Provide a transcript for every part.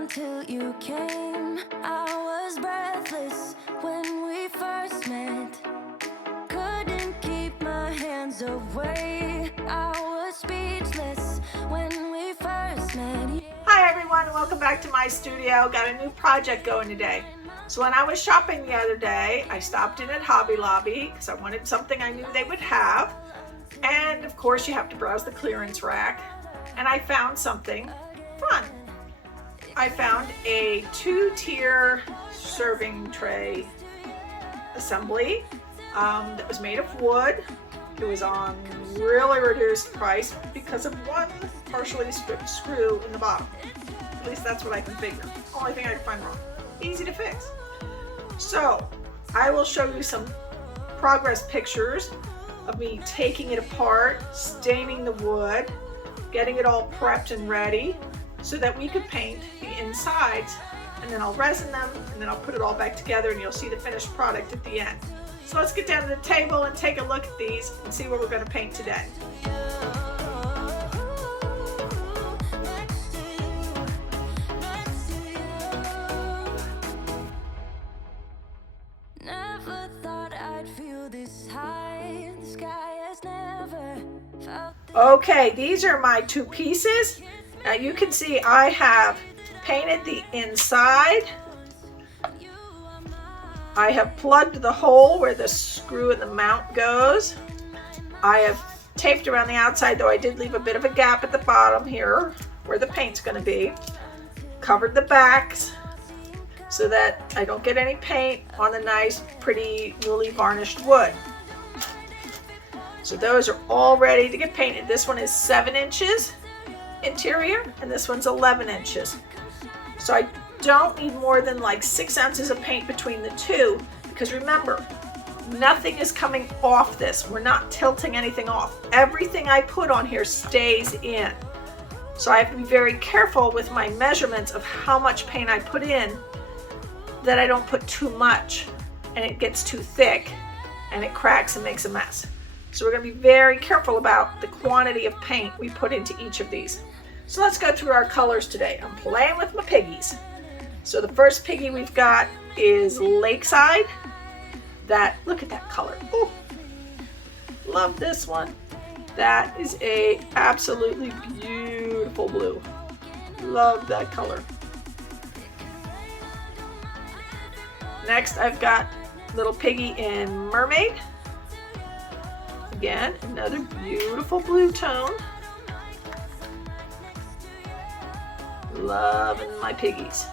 until you came. I was breathless when we first met. Couldn't keep my hands away. I was speechless when we first met. Hi everyone, and welcome back to my studio. Got a new project going today. So when I was shopping the other day, I stopped in at Hobby Lobby because I wanted something I knew they would have. And of course you have to browse the clearance rack. And I found something fun. I found a 2-tier serving tray assembly that was made of wood. It was on really reduced price because of one partially stripped screw in the bottom. At least that's what I can figure. Only thing I can find wrong. Easy to fix. So I will show you some progress pictures of me taking it apart, staining the wood, getting it all prepped and ready so that we could paint the insides, and then I'll resin them, and then I'll put it all back together and you'll see the finished product at the end. So let's get down to the table and take a look at these and see what we're going to paint today. Never thought I'd feel this high. The sky has never felt. Okay, these are my 2 pieces. Now you can see I have painted the inside. I have plugged the hole where the screw and the mount goes. I have taped around the outside, though I did leave a bit of a gap at the bottom here where the paint's going to be. Covered the backs so that I don't get any paint on the nice, pretty, newly varnished wood. So those are all ready to get painted. This one is 7 inches interior, and this one's 11 inches. So I don't need more than like 6 ounces of paint between the two, because remember, nothing is coming off this. We're not tilting anything off. Everything I put on here stays in. So I have to be very careful with my measurements of how much paint I put in, that I don't put too much and it gets too thick and it cracks and makes a mess. So we're going to be very careful about the quantity of paint we put into each of these. So let's go through our colors today. I'm playing with my piggies. So the first piggy we've got is Lakeside. Look at that color. Oh, love this one. That is a absolutely beautiful blue. Love that color. Next I've got little piggy in Mermaid. Again, another beautiful blue tone. Loving my piggies.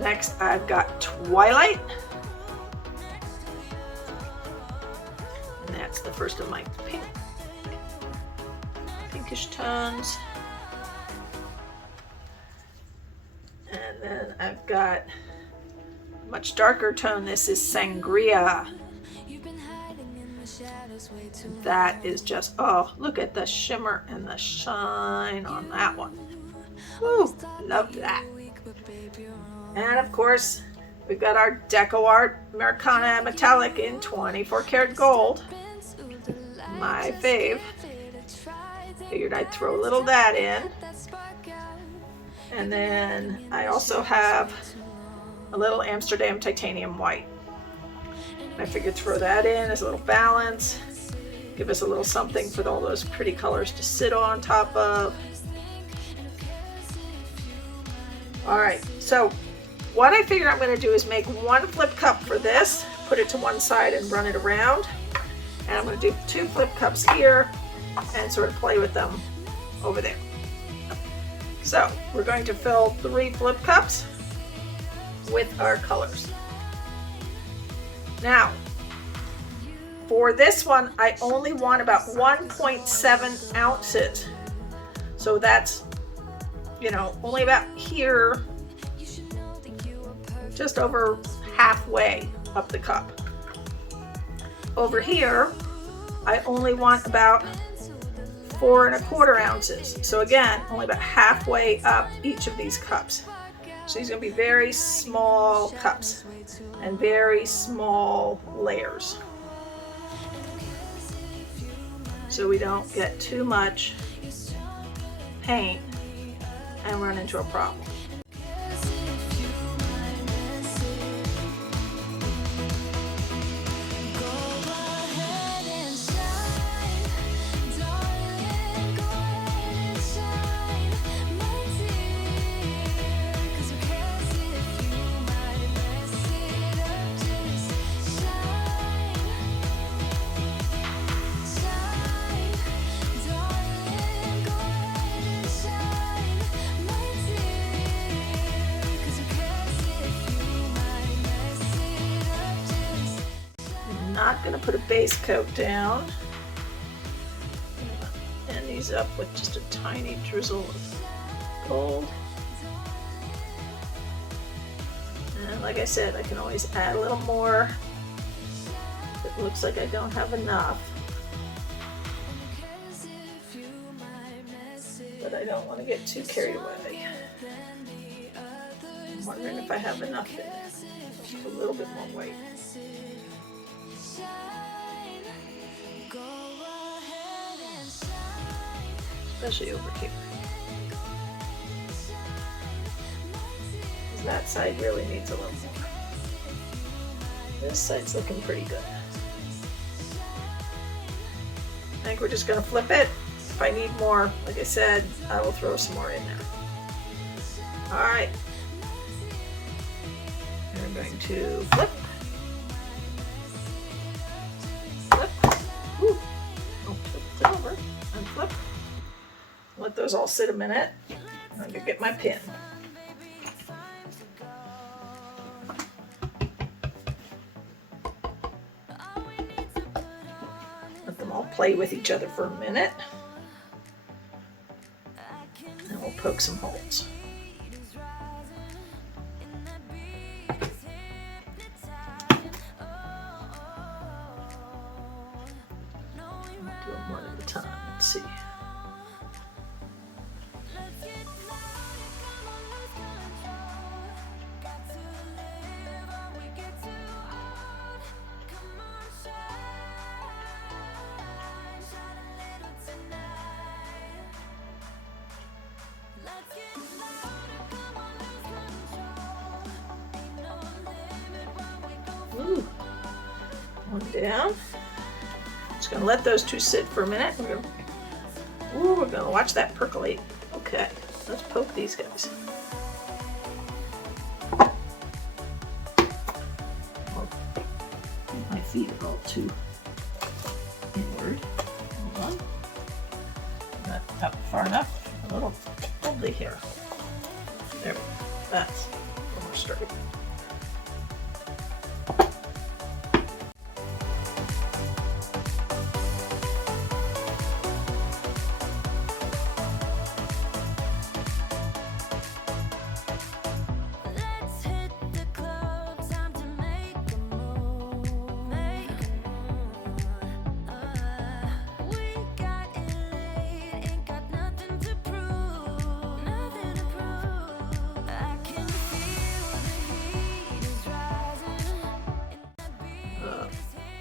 Next I've got Twilight. And that's the first of my pinkish tones. And then I've got a much darker tone. This is Sangria. That is just, oh, look at the shimmer and the shine on that one. Woo, love that. And of course, we've got our Deco Art Americana metallic in 24 karat gold. My fave. Figured I'd throw a little of that in. And then I also have a little Amsterdam titanium white. I figured throw that in as a little balance. Give us a little something for all those pretty colors to sit on top of. All right, so what I figured I'm going to do is make 1 flip cup for this, put it to one side and run it around. And I'm going to do 2 flip cups here and sort of play with them over there. So we're going to fill 3 flip cups with our colors. Now, for this one, I only want about 1.7 ounces. So that's, only about here, just over halfway up the cup. Over here, I only want about 4 1/4 ounces. So again, only about halfway up each of these cups. So these are going to be very small cups and very small layers. so we don't get too much paint and run into a problem. Not going to put a base coat down. And these up with just a tiny drizzle of gold. And like I said, I can always add a little more if it looks like I don't have enough. But I don't want to get too carried away. I'm wondering if I have enough in it. Just a little bit more white. Especially over here. That side really needs a little more. This side's looking pretty good. I think we're just going to flip it. If I need more, like I said, I will throw some more in there. Alright. We're going to flip. Flip. Woo. Oh, flip it over. And flip. Let those all sit a minute. I'm going to get my pin. Let them all play with each other for a minute. And we'll poke some holes. Do them one at a time. Let's see. Ooh, one down. Just gonna let those two sit for a minute. We're gonna watch that percolate. Okay, let's poke these guys. My feet are all too inward. Hold on. Not up far enough. A little bubbly here. There we go. That's where we're starting.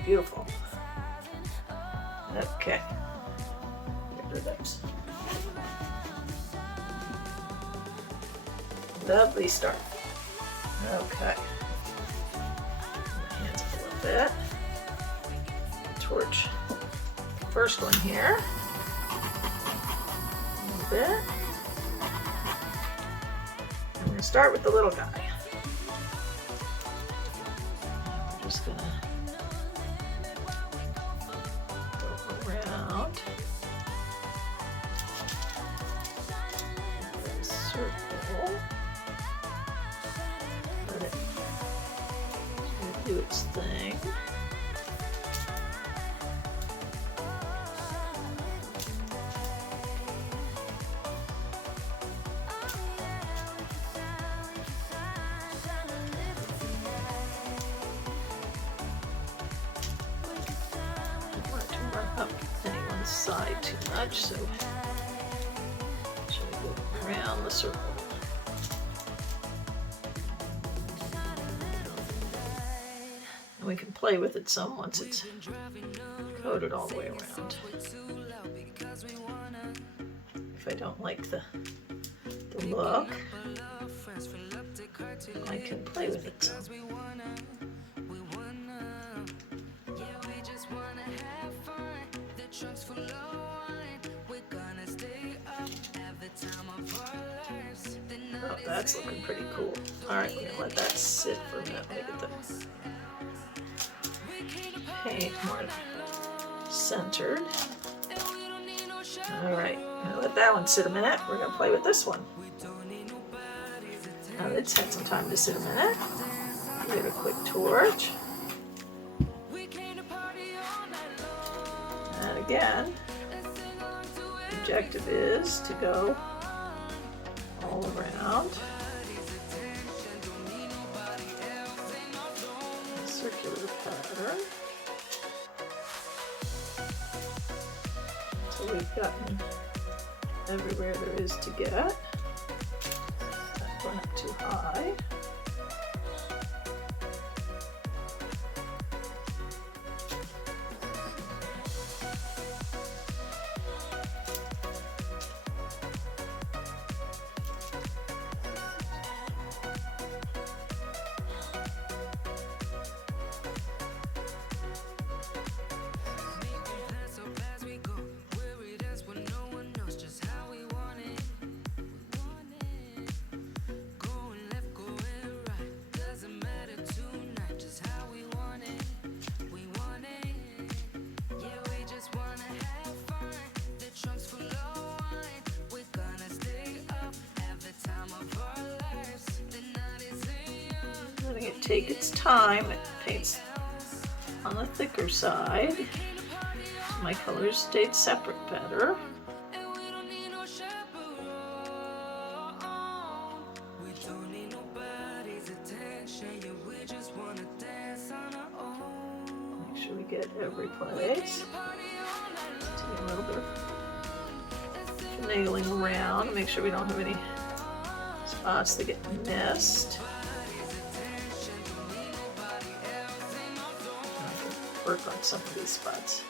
Beautiful. Okay. Get rid of those. Lovely start. Okay. My hands up a little bit. Torch the first one here. A little bit. I'm going to start with the little guy. I'm just going to around a circle. Let it do its thing. Up anyone's side too much, so should we go around the circle? And we can play with it some once it's coated all the way around. don't like the look, I can play with it some. Oh, that's looking pretty cool. Alright, we're going to let that sit for a minute. Let me get the paint more centered. Alright, I'm going to let that one sit a minute. We're going to play with this one. Now it's had some time to sit a minute. Give it a quick torch. And again, the objective is to go all around. Circular pattern. So we've gotten everywhere there is to get. Not going up too high. It take its time. It paints on the thicker side. My colors stayed separate better. Make sure we get every place. Take a little bit of finagling around. Make sure we don't have any spots that get missed. Work on some of these spots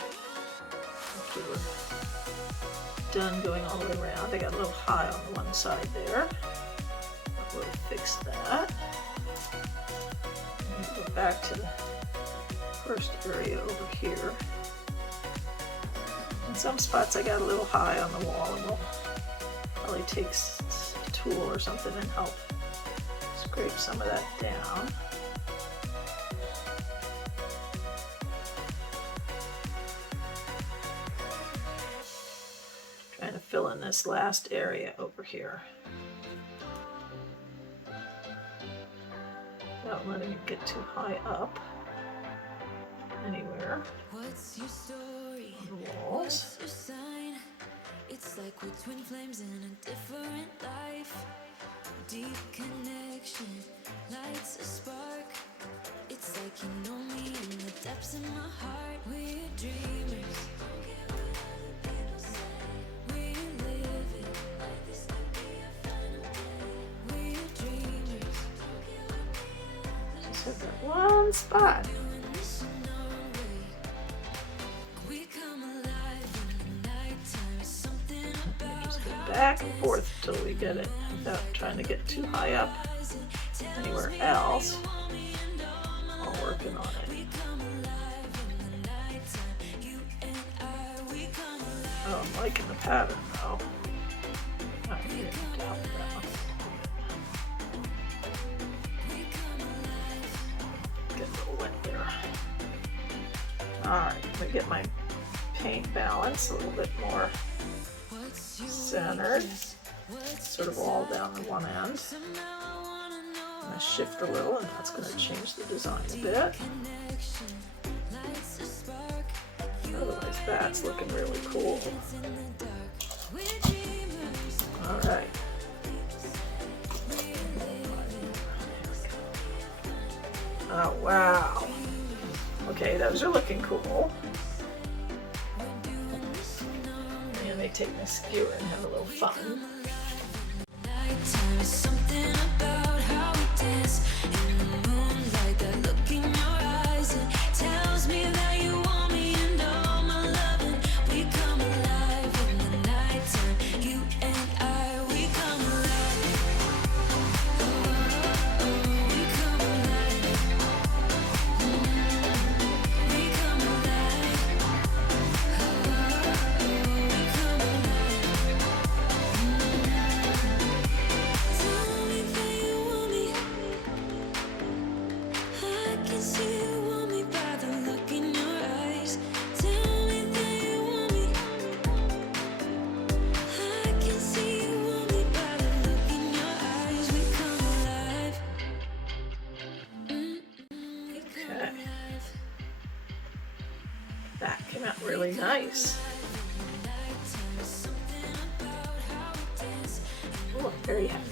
after we're done going all the way around. I got a little high on the one side there. We'll fix that. And go back to the first area over here. In some spots I got a little high on the wall, and we'll probably take a tool or something and help scrape some of that down. Fill in this last area over here without letting it get too high up anywhere What's your story? on the walls. What's your sign? It's like we're twin flames in a different life. Deep connection lights a spark. It's like you know me in the depths of my heart. We're dreamers. That one spot. Just go back and forth until we get it without trying to get too high up anywhere else while working on it. Oh, I'm liking the pattern though. I'm getting down that. Alright, let me get my paint balance a little bit more centered, sort of all down the one end. I'm going to shift a little, and that's going to change the design a bit. Otherwise, that's looking really cool. Alright. Oh, wow. Okay, those are looking cool. And they take my skewer and have a little fun. really nice. Oh, very happy.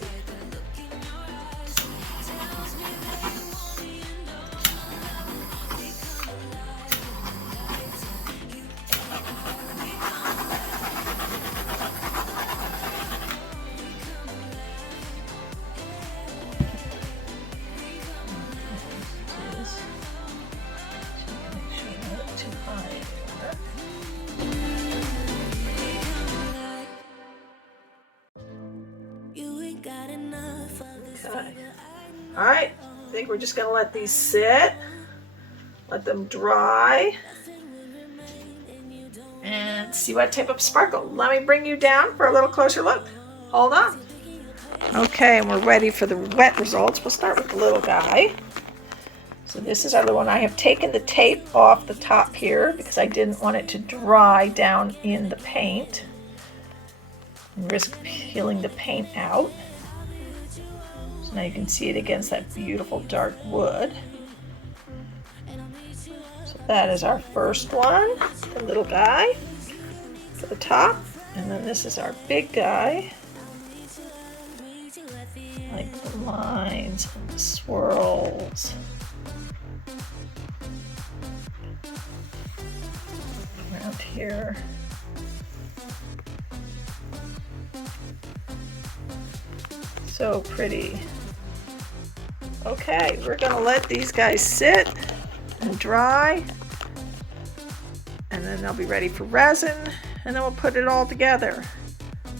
Okay. All right, I think we're just gonna let these sit, let them dry, and see what type of sparkle. Let me bring you down for a little closer look. Hold on. Okay, and we're ready for the wet results. We'll start with the little guy. So this is our little one. I have taken the tape off the top here because I didn't want it to dry down in the paint and risk peeling the paint out. So now you can see it against that beautiful dark wood. So that is our first one, the little guy for the top. And then this is our big guy. Like the lines and the swirls. Around here. So pretty. Okay, we're gonna let these guys sit and dry, and then they'll be ready for resin, and then we'll put it all together.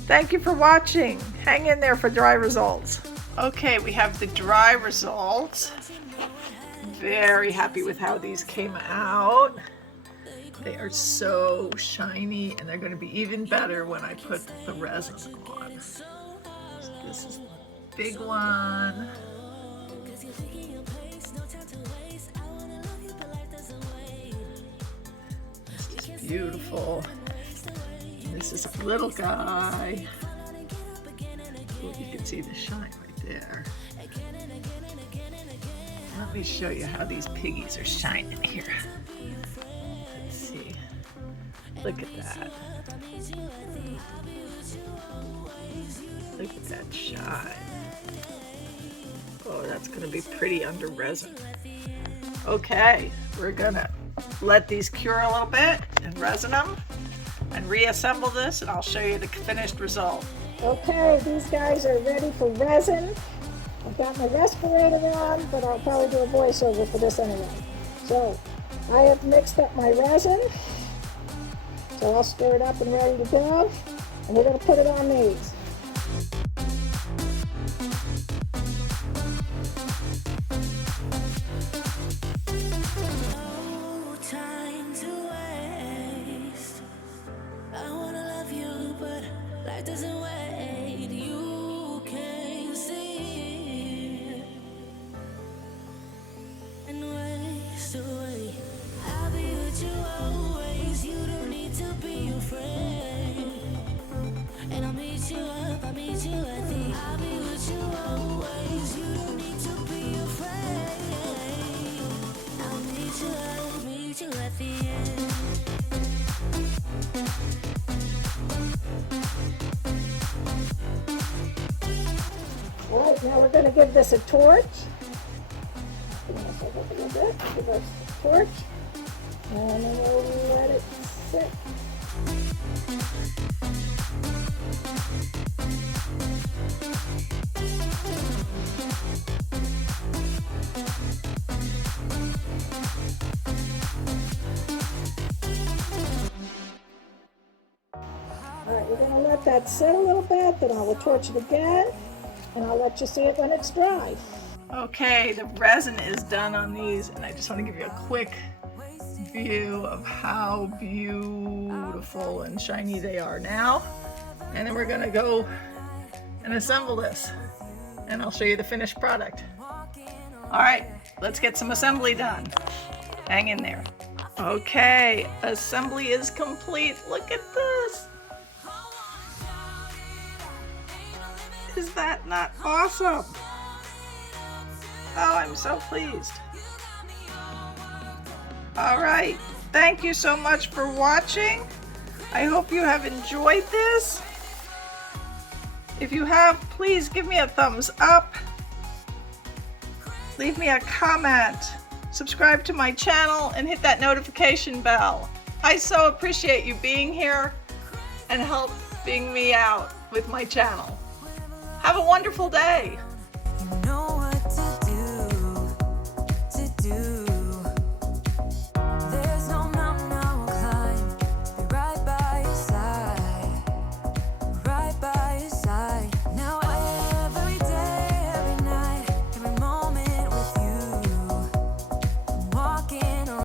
Thank you for watching. Hang in there for dry results. Okay, we have the dry results. Very happy with how these came out. They are so shiny, and they're going to be even better when I put the resin on. So this is the big one. This is beautiful. This is a little guy. Ooh, you can see the shine right there. Let me show you how these piggies are shining here. Let's see. Look at that. Look at that shine. Oh, that's going to be pretty under resin. Okay, we're going to let these cure a little bit and resin them and reassemble this, and I'll show you the finished result. Okay, these guys are ready for resin. I've got my respirator on, but I'll probably do a voiceover for this anyway. So I have mixed up my resin, so I'll stir it up and ready to go, and we're going to put it on these. Alright, now we're going to give this a torch. Give us a little bit, give us a torch, and then we'll let it sit. Alright, we're going to let that sit a little bit, then I will torch it again, and I'll let you see it when it's dry. Okay, the resin is done on these, and I just want to give you a quick view of how beautiful and shiny they are now. And then we're going to go and assemble this, and I'll show you the finished product. Alright, let's get some assembly done. Hang in there. Okay, assembly is complete. Look at this. Is that not awesome? Oh, I'm so pleased. All right, Thank you so much for watching. I hope you have enjoyed this. If you have, please give me a thumbs up. Leave me a comment. Subscribe to my channel and hit that notification bell. I so appreciate you being here and helping me out with my channel. Have a wonderful day.